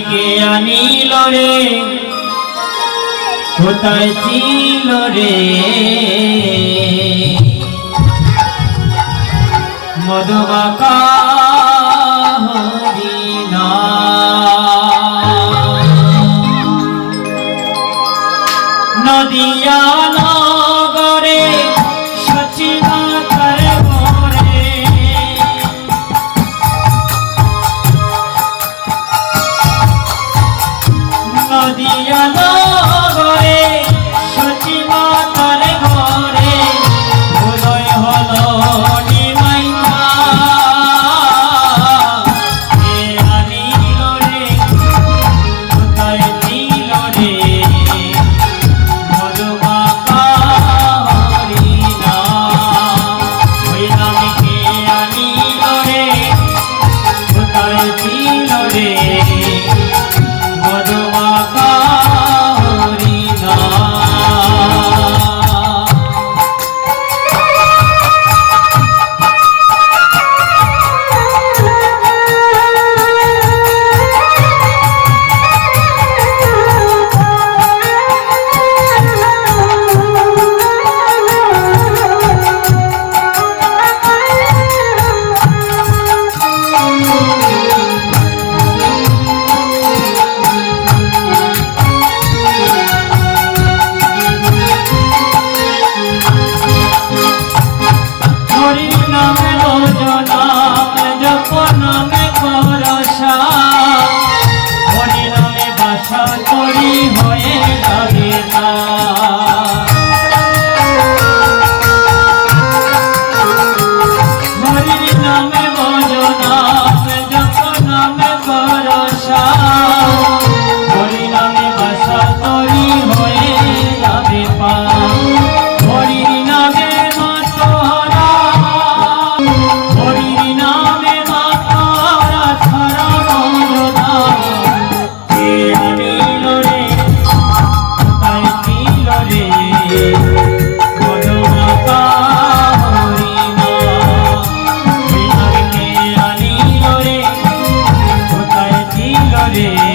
কে আনিল রে? কোথায় ছিল রে? মধুবাকা নদিয়া রে